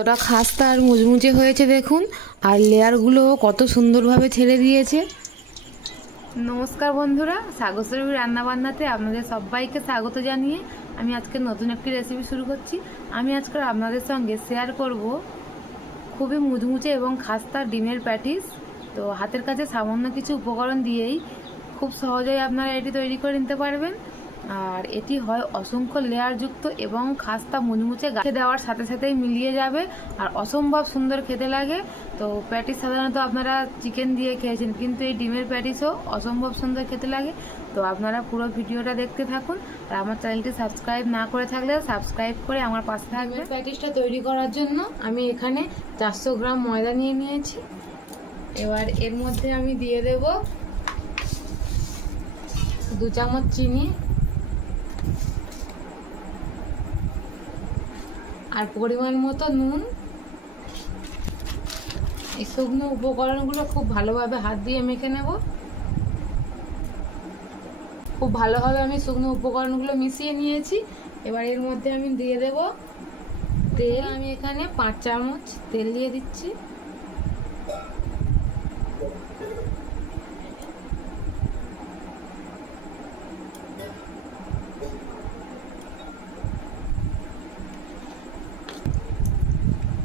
ওটা খাস্তা আর মুচমুচে হয়েছে দেখুন, আর লেয়ারগুলো কত সুন্দরভাবে ছেড়ে দিয়েছে। নমস্কার বন্ধুরা, সাগরশ্রী রান্নাবান্নাতে আপনাদের সবাইকে স্বাগত জানিয়ে আমি আজকে নতুন একটি রেসিপি শুরু করছি। আমি আজকে আপনাদের সঙ্গে শেয়ার করব খুবই মুচমুচে এবং খাস্তা ডিমের প্যাটিস। তো হাতের কাছে সামান্য কিছু উপকরণ দিয়েই খুব সহজেই আপনারা এটি তৈরি করে নিতে পারবেন। আর এটি হয় অসংখ্য লেয়ারযুক্ত এবং খাস্তা মুচমুচে গাছে দেওয়ার সাথে সাথেই মিলিয়ে যাবে, আর অসম্ভব সুন্দর খেতে লাগে। তো প্যাটিস সাধারণত আপনারা চিকেন দিয়ে খেয়েছেন, কিন্তু এই ডিমের প্যাটিসও অসম্ভব সুন্দর খেতে লাগে। তো আপনারা পুরো ভিডিওটা দেখতে থাকুন, আর আমার চ্যানেলটি সাবস্ক্রাইব না করে থাকলে সাবস্ক্রাইব করে আমার পাশে থাকবেন। প্যাটিসটা তৈরি করার জন্য আমি এখানে 400 গ্রাম ময়দা নিয়ে নিয়েছি। এবার এর মধ্যে আমি দিয়ে দেব 2 চামচ চিনি আর পরিমাণ মতো নুন। এই শুকনো উপকরণগুলো খুব ভালোভাবে হাত দিয়ে মেখে নেব। খুব ভালোভাবে আমি শুকনো উপকরণগুলো মিশিয়ে নিয়েছি। এবার এর মধ্যে আমি দিয়ে দেব তেল। আমি এখানে 5 চামচ তেল দিয়ে দিচ্ছি।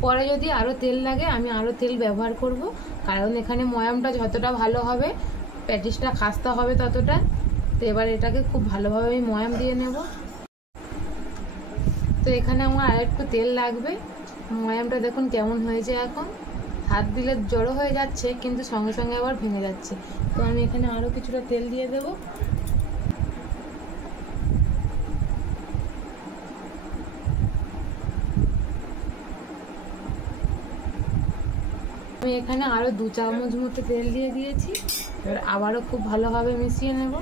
পরে যদি আরও তেল লাগে আমি আরও তেল ব্যবহার করব, কারণ এখানে ময়ামটা যতটা ভালো হবে প্যাটিসটা খাস্তা হবে ততটা। তো এবার এটাকে খুব ভালোভাবে আমি ময়াম দিয়ে নেব। তো এখানে আমার আরেকটু তেল লাগবে। ময়ামটা দেখুন কেমন হয়েছে, এখন হাত দিলে জড়ো হয়ে যাচ্ছে কিন্তু সঙ্গে সঙ্গে আবার ভেঙে যাচ্ছে। তো আমি এখানে আরও কিছুটা তেল দিয়ে দেব। আমি এখানে আরও 2 চামচ মতো তেল দিয়ে দিয়েছি। এবার আবারও খুব ভালোভাবে মিশিয়ে নেব।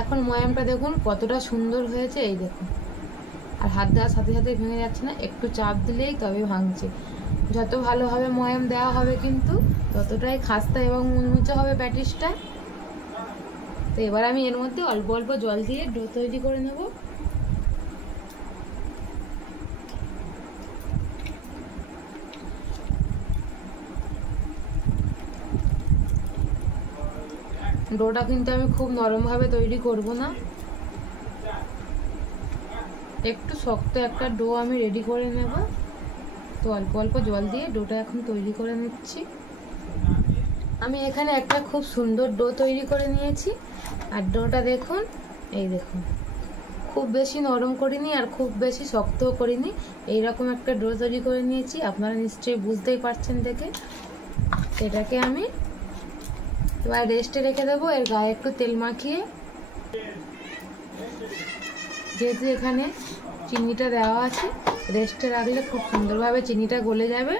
এখন ময়ামটা দেখুন কতটা সুন্দর হয়েছে, এই দেখুন। আর হাত দেওয়ার সাথে সাথে ভেঙে যাচ্ছে না, একটু চাপ দিলেই তবে ভাঙছে। যত ভালোভাবে ময়াম দেওয়া হবে কিন্তু ততটাই খাস্তা এবং মুচমুচে হবে প্যাটিসটা। তো এবার আমি এর মধ্যে অল্প অল্প জল দিয়ে ডো তৈরি করে নেব। ডোটা কিন্তু আমি খুব নরমভাবে তৈরি করব না, একটু শক্ত একটা ডো আমি রেডি করে নেব। তো অল্প অল্প জল দিয়ে ডোটা এখন তৈরি করে নিচ্ছি। আমি এখানে একটা খুব সুন্দর ডো তৈরি করে নিয়েছি। আর ডোটা দেখুন, এই দেখুন, খুব বেশি নরম করিনি আর খুব বেশি শক্তও করিনি, এইরকম একটা ডো তৈরি করে নিয়েছি। আপনারা নিশ্চয়ই বুঝতেই পারছেন দেখে। এটাকে আমি এবার রেস্টে রেখে দেবো, এর গায়ে একটু তেল মাখিয়ে। যেহেতু এখানে চিনিটা দেওয়া আছে, রেস্টে রাখলে খুব সুন্দরভাবে চিনিটা গলে যাবে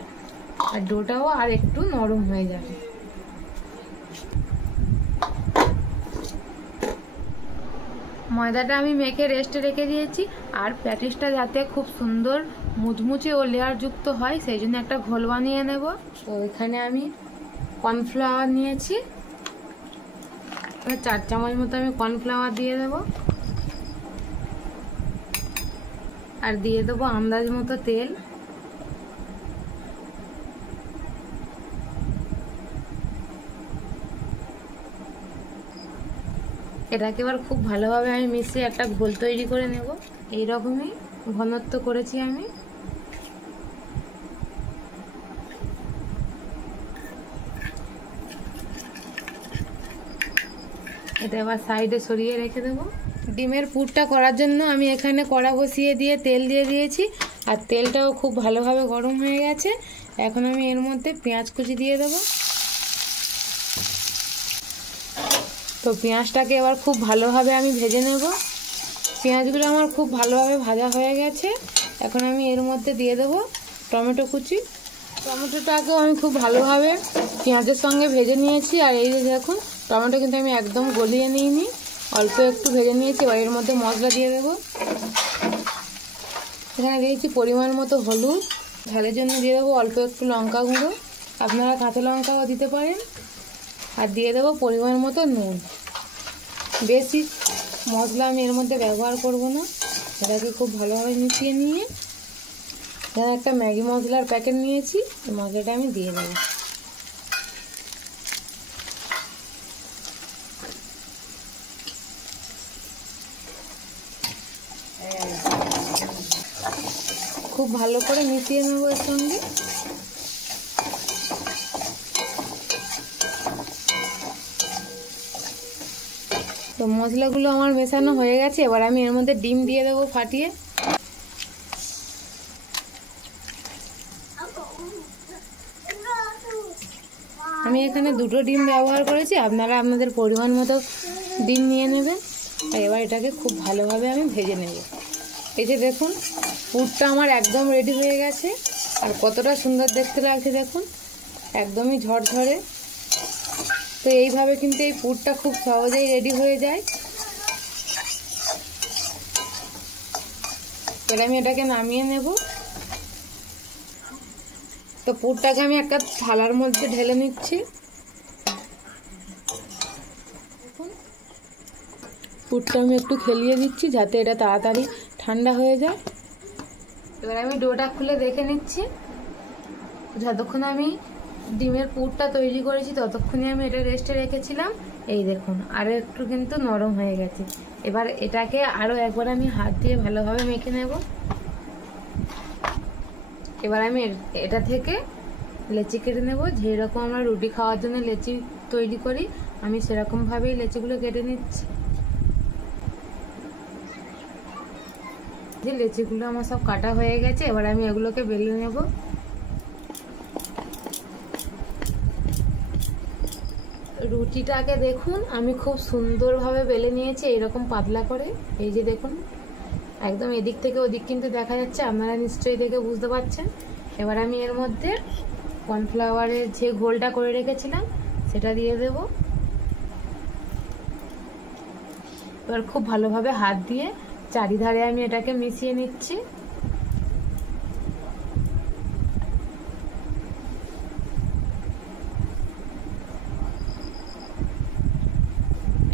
আর ডোটাও আর একটু নরম হয়ে যাবে। ময়দাটা আমি মেখে রেস্টে রেখে দিয়েছি। আর প্যাটিসটা যাতে খুব সুন্দর মুচমুচে ও লেয়ারযুক্ত হয় সেই জন্য একটা ঘোল বানিয়ে নেব। তো এখানে আমি কর্নফ্লাওয়ার নিয়েছি, 4 চামচ মতো আমি কর্নফ্লাওয়ার দিয়ে দেব। আর দিয়ে দেবো আন্দাজ মতো তেল। এটাকে এবার খুব ভালোভাবে আমি মিশিয়ে একটা ঘোল তৈরি করে নেব। এইরকমই ঘনত্ব করেছি আমি। এটা এবার সাইডে সরিয়ে রেখে দেবো। ডিমের পুরটা করার জন্য আমি এখানে কড়া বসিয়ে দিয়ে তেল দিয়ে দিয়েছি, আর তেলটাও খুব ভালোভাবে গরম হয়ে গেছে। এখন আমি এর মধ্যে পেঁয়াজ কুচি দিয়ে দেবো। তো পেঁয়াজটাকে এবার খুব ভালোভাবে আমি ভেজে নেব। পেঁয়াজগুলো আমার খুব ভালোভাবে ভাজা হয়ে গেছে। এখন আমি এর মধ্যে দিয়ে দেবো টমেটো কুচি। টমেটোটাকেও আমি খুব ভালোভাবে পেঁয়াজের সঙ্গে ভেজে নিয়েছি। আর এই যে দেখুন, টমেটো কিন্তু আমি একদম গলিয়ে নিইনি, অল্প একটু ভেজে নিয়েছি। এবার এর মধ্যে মশলা দিয়ে দেবো। এখানে দিয়েছি পরিমাণ মতো হলুদ, ঝালের জন্য দিয়ে দেবো অল্প একটু লঙ্কা গুঁড়ো, আপনারা কাঁচা লঙ্কাও দিতে পারেন। আর দিয়ে দেবো পরিমাণ মতো নুন। বেশি মশলা আমি এর মধ্যে ব্যবহার করব না। এটাকে খুব ভালোভাবে মিশিয়ে নিয়ে এখানে একটা ম্যাগি মশলার প্যাকেট নিয়েছি, এই মশলাটা আমি দিয়ে দেবো। খুব ভালো করে মিশিয়ে নেবো এর সঙ্গে। তো মশলাগুলো আমার মেশানো হয়ে গেছে, এবার আমি এর মধ্যে ডিম দিয়ে দেবো ফাটিয়ে। আমি এখানে 2টো ডিম ব্যবহার করেছি, আপনারা আপনাদের পরিমাণ মতো ডিম নিয়ে নেবেন। আর এবার এটাকে খুব ভালোভাবে আমি ভেজে নেব। এই যে দেখুন পুরটা আমার একদম রেডি হয়ে গেছে, আর কতটা সুন্দর দেখতে লাগছে দেখুন, একদমই ঝরঝরে। তো এইভাবে কিন্তু এই পুরটা খুব সহজেই রেডি হয়ে যায়। এবার আমি এটাকে নামিয়ে নেব। তো পুরটাকে আমি একটা থালার মধ্যে ঢেলে নিচ্ছি। পুরটা আমি একটু খেলিয়ে দিচ্ছি যাতে এটা তাড়াতাড়ি ঠান্ডা হয়ে যায়। এবার আমি ডোটা খুলে দেখে নিচ্ছি। যতক্ষণ আমি ডিমের পুরটা তৈরি করেছি ততক্ষণে আমি এটা রেস্টে রেখেছিলাম। এই দেখুন আরও একটু কিন্তু নরম হয়ে গেছে। এবার এটাকে আরও একবার আমি হাত দিয়ে ভালোভাবে মেখে নেব। এবার আমি এটা থেকে লেচি কেটে নেব। যেরকম আমরা রুটি খাওয়ার জন্য লেচি তৈরি করি আমি সেরকমভাবেই লেচিগুলো কেটে নিচ্ছি। যে লেচিগুলো আমার সব কাটা হয়ে গেছে, এবার আমি এগুলোকে বেলে নেব। রুটিটাকে দেখুন আমি খুব সুন্দরভাবে বেলে নিয়েছি, এইরকম পাতলা করে। এই যে দেখুন একদম এদিক থেকে ওদিক কিন্তু দেখা যাচ্ছে, আপনারা নিশ্চয়ই দেখে বুঝতে পারছেন। এবার আমি এর মধ্যে কর্নফ্লাওয়ারের যে ঘোলটা করে রেখেছিলাম সেটা দিয়ে দেব। এবার খুব ভালোভাবে হাত দিয়ে চারিধারে আমি এটাকে মিশিয়ে নিচ্ছি।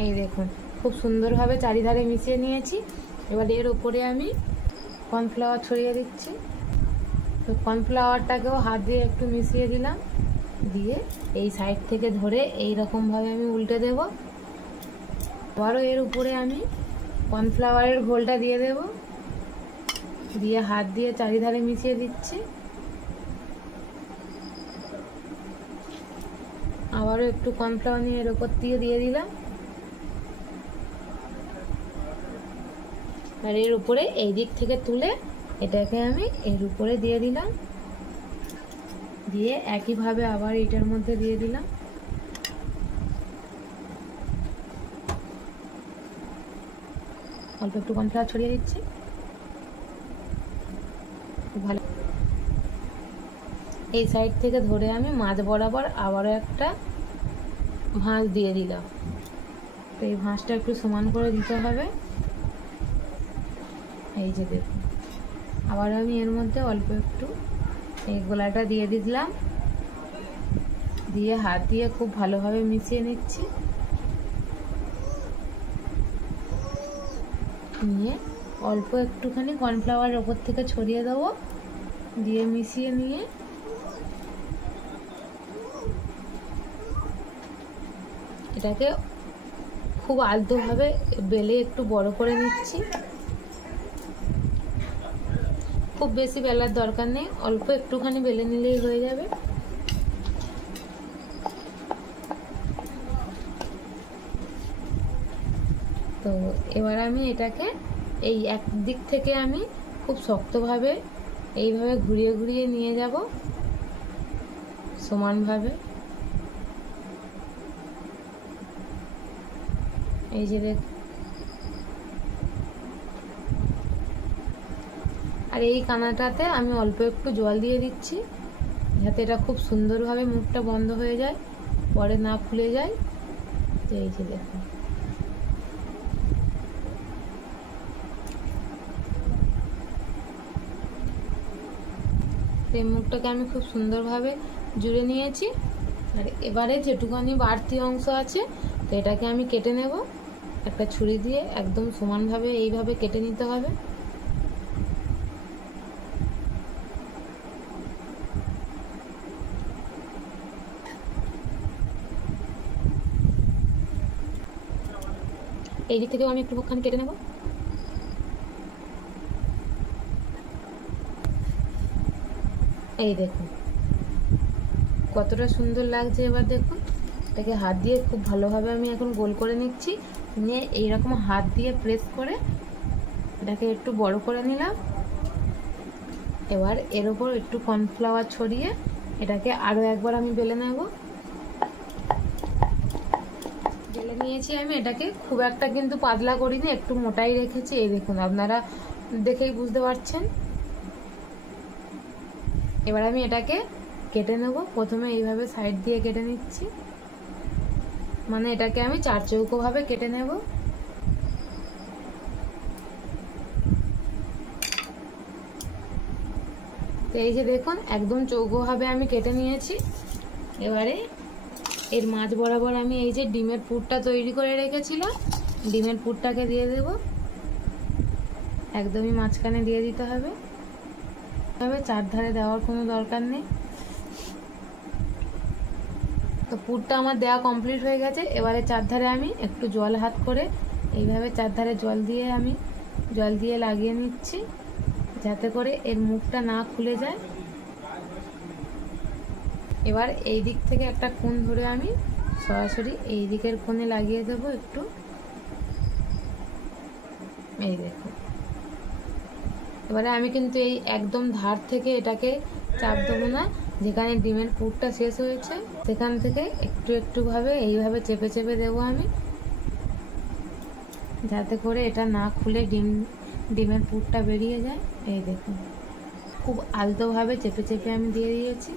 এই দেখুন খুব সুন্দরভাবে চারিধারে মিশিয়ে নিয়েছি। এবার এর উপরে আমি কর্নফ্লাওয়ার ছড়িয়ে দিচ্ছি। তো কর্নফ্লাওয়ারটাকেও হাত দিয়ে একটু মিশিয়ে দিলাম, দিয়ে এই সাইড থেকে ধরে এই রকমভাবে আমি উল্টে দেব। আবারও এর উপরে আমি কর্নফ্লাওয়ারের ঘোলটা দিয়ে দেব, দিয়ে হাত দিয়ে চারিধারে মিশিয়ে দিচ্ছি। আবারও একটু কর্নফ্লাওয়ার নিয়ে এর উপর দিয়ে দিলাম। আর এর উপরে এই দিক থেকে তুলে এটাকে আমি এর উপরে দিয়ে দিলাম, দিয়ে একইভাবে আবার এটার মধ্যে দিয়ে দিলাম। অল্প একটু কর্নফ্লাওয়ার ছড়িয়ে দিচ্ছি। ভালো এই সাইড থেকে ধরে আমি মাঝ বরাবর আবারও একটা ভাঁজ দিয়ে দিলাম। তো এই ভাঁজটা একটু সমান করে দিতে হবে। এই যে দেখুন আবার আমি এর মধ্যে অল্প একটু এই গোলাটা দিয়ে দিলাম, দিয়ে হাত দিয়ে খুব ভালোভাবে মিশিয়ে নিচ্ছি। নিয়ে অল্প একটুখানি কর্নফ্লাওয়ার ওপর থেকে ছড়িয়ে দেবো, দিয়ে মিশিয়ে নিয়ে এটাকে খুব আলতোভাবে বেলে একটু বড় করে নিচ্ছি। খুব বেশি বেলার দরকার নেই, অল্প একটুখানি বেলে নিলেই হয়ে যাবে। তো এবার আমি এটাকে এই এক দিক থেকে আমি খুব শক্তভাবে এইভাবে ঘুরিয়ে ঘুরিয়ে নিয়ে যাব সমানভাবে। এই যে দেখ, আর এই কানাটাতে আমি অল্প একটু জল দিয়ে দিচ্ছি যাতে এটা খুব সুন্দরভাবে মুখটা বন্ধ হয়ে যায়, পরে না খুলে যায়। তো এই যে দেখুন এই মুখটাকে আমি খুব সুন্দরভাবে জুড়ে নিয়েছি। আর এবারে যেটুকুনি বাড়তি অংশ আছে তো এটাকে আমি কেটে নেব একটা ছুরি দিয়ে, একদম সমানভাবে এইভাবে কেটে নিতে হবে। এই দিক থেকেও আমি একটুখানি কেটে নেব। এই দেখুন কতটা সুন্দর লাগছে। এবার দেখুন এটাকে হাত দিয়ে খুব ভালোভাবে আমি এখন গোল করে নিচ্ছি, নিয়ে এইরকম হাত দিয়ে প্রেস করে এটাকে একটু বড় করে নিলাম। এবার এর ওপর একটু কর্নফ্লাওয়ার ছড়িয়ে এটাকে আরও একবার আমি বেলে নেব। বেলে নিয়েছি আমি এটাকে, খুব একটা কিন্তু পাতলা করিনি, একটু মোটাই রেখেছি। এই দেখুন আপনারা দেখেই বুঝতে পারছেন। এবার আমি এটাকে কেটে নেব। প্রথমে এইভাবে সাইড দিয়ে কেটে নিচ্ছি, মানে এটাকে আমি 4 চৌকো ভাবে কেটে নেব। তো এই যে দেখুন একদম চৌকোভাবে আমি কেটে নিয়েছি। এবারে এর মাঝ বরাবর আমি এই যে ডিমের পুরটা তৈরি করে রেখেছিলাম, ডিমের পুরটাকে দিয়ে দেব। একদমই মাঝখানে দিয়ে দিতে হবে, তবে চারধারে দেওয়ার কোনো দরকার নেই। তো পুরটা আমার দেওয়া কমপ্লিট হয়ে গেছে। এবারে চারধারে আমি একটু জল হাত করে এইভাবে চারধারে জল দিয়ে লাগিয়ে নিচ্ছি, যাতে করে এর মুখটা না খুলে যায়। এবার এই দিক থেকে একটা কোণ ধরে আমি সরাসরি এই দিকের কোণে লাগিয়ে দেবো একটু। এই দেখুন এবারে আমি কিন্তু এই একদম ধার থেকে এটাকে চাপ দেবো না, যেখানে ডিমের পুরটা শেষ হয়েছে সেখান থেকে একটু একটু ভাবে এইভাবে চেপে চেপে দেবো আমি, যাতে করে এটা না খুলে ডিমের পুরটা বেরিয়ে যায়। এই দেখুন খুব আলতোভাবে চেপে চেপে আমি দিয়ে দিয়েছি।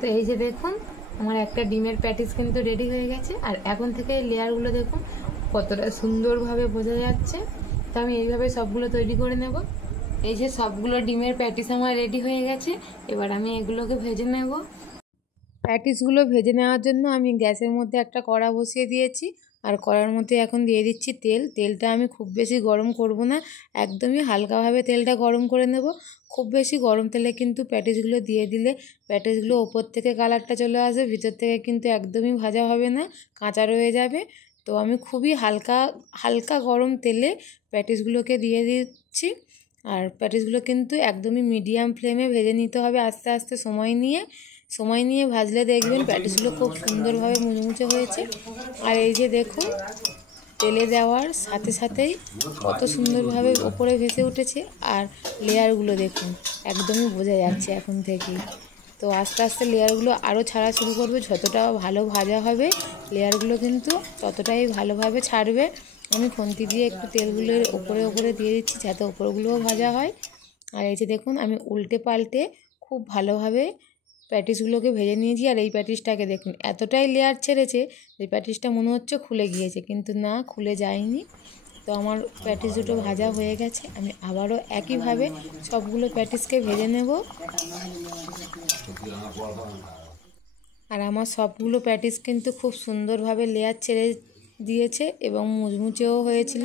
তো এই যে দেখুন আমার একটা ডিমের প্যাটিস কিন্তু রেডি হয়ে গেছে। আর এখন থেকে এই লেয়ারগুলো দেখুন কতটা সুন্দরভাবে বোঝা যাচ্ছে। তো আমি এইভাবে সবগুলো তৈরি করে নেব। এই যে সবগুলো ডিমের প্যাটিস আমার রেডি হয়ে গেছে। এবার আমি এগুলোকে ভেজে নেব। প্যাটিসগুলো ভেজে নেওয়ার জন্য আমি গ্যাসের মধ্যে একটা কড়া বসিয়ে দিয়েছি, আর কড়ার মধ্যে এখন দিয়ে দিচ্ছি তেল। তেলটা আমি খুব বেশি গরম করব না, একদমই হালকাভাবে তেলটা গরম করে নেব। খুব বেশি গরম তেলে কিন্তু প্যাটিসগুলো দিয়ে দিলে প্যাটিসগুলো ওপর থেকে কালারটা চলে আসবে, ভিতর থেকে কিন্তু একদমই ভাজা হবে না, কাঁচা রয়ে যাবে। তো আমি খুবই হালকা গরম তেলে প্যাটিসগুলোকে দিয়ে দিচ্ছি। আর প্যাটিসগুলো কিন্তু একদমই মিডিয়াম ফ্লেমে ভেজে নিতে হবে, আস্তে আস্তে সময় নিয়ে ভাজলে দেখবেন প্যাটিসগুলো খুব সুন্দরভাবে মুচমুচে হয়েছে। আর এই যে দেখুন তেলে দেওয়ার সাথে সাথেই কত সুন্দরভাবে ওপরে ভেসে উঠেছে। আর লেয়ারগুলো দেখুন একদমই বোঝা যাচ্ছে এখন থেকেই। তো আস্তে আস্তে লেয়ারগুলো আরও ছাড়া শুরু করবে, যতটা ভালো ভাজা হবে লেয়ারগুলো কিন্তু ততটাই ভালোভাবে ছাড়বে। আমি খুন্তি দিয়ে একটু তেলগুলোর ওপরে দিয়ে দিচ্ছি, যাতে ওপরগুলোও ভাজা হয়। আর এই যে দেখুন আমি উল্টে পাল্টে খুব ভালোভাবে প্যাটিসগুলোকে ভেজে নিয়েছি। আর এই প্যাটিসটাকে দেখুন এতটাই লেয়ার ছেড়েছে যে প্যাটিসটা মনে হচ্ছে খুলে গিয়েছে, কিন্তু না, খুলে যায়নি। তো আমার প্যাটিস দুটো ভাজা হয়ে গেছে। আমি আবারও একইভাবে সবগুলো প্যাটিসকে ভেজে নেব। আর আমার সবগুলো প্যাটিস কিন্তু খুব সুন্দরভাবে লেয়ার ছেড়ে দিয়েছে এবং মুচমুচেও হয়েছিল।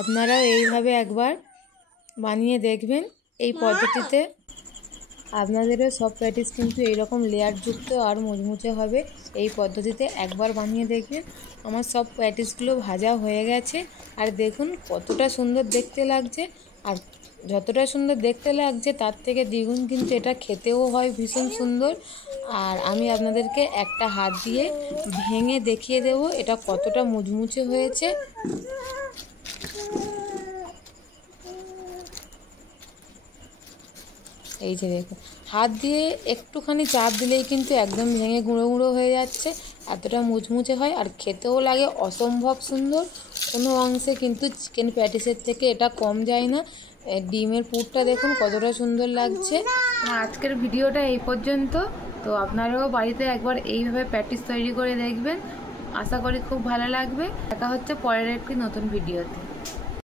আপনারাও এইভাবে একবার বানিয়ে দেখবেন। এই পদ্ধতিতে আপনাদেরও সব প্যাটিস কিন্তু এইরকম লেয়ারযুক্ত আর মুচমুচে হবে। এই পদ্ধতিতে একবার বানিয়ে দেখবেন। আমার সব প্যাটিসগুলো ভাজা হয়ে গেছে। আর দেখুন কতটা সুন্দর দেখতে লাগছে। আর যতটা সুন্দর দেখতে লাগছে তার থেকে দ্বিগুণ কিন্তু এটা খেতেও হয় ভীষণ সুন্দর। আর আমি আপনাদেরকে একটা হাত দিয়ে ভেঙে দেখিয়ে দেব এটা কতটা মুচমুচে হয়েছে। এই যে দেখুন হাত দিয়ে একটুখানি চাপ দিলেই কিন্তু একদম ভেঙে গুঁড়ো গুঁড়ো হয়ে যাচ্ছে, এতটা মুচমুচে হয়। আর খেতেও লাগে অসম্ভব সুন্দর, কোনো অংশে কিন্তু চিকেন প্যাটিসের থেকে এটা কম যায় না। ডিমের পুরটা দেখুন কতটা সুন্দর লাগছে। আজকের ভিডিওটা এই পর্যন্ত। তো আপনারাও বাড়িতে একবার এইভাবে প্যাটিস তৈরি করে দেখবেন, আশা করি খুব ভালো লাগবে। দেখা হচ্ছে পরের একটি নতুন ভিডিওতে।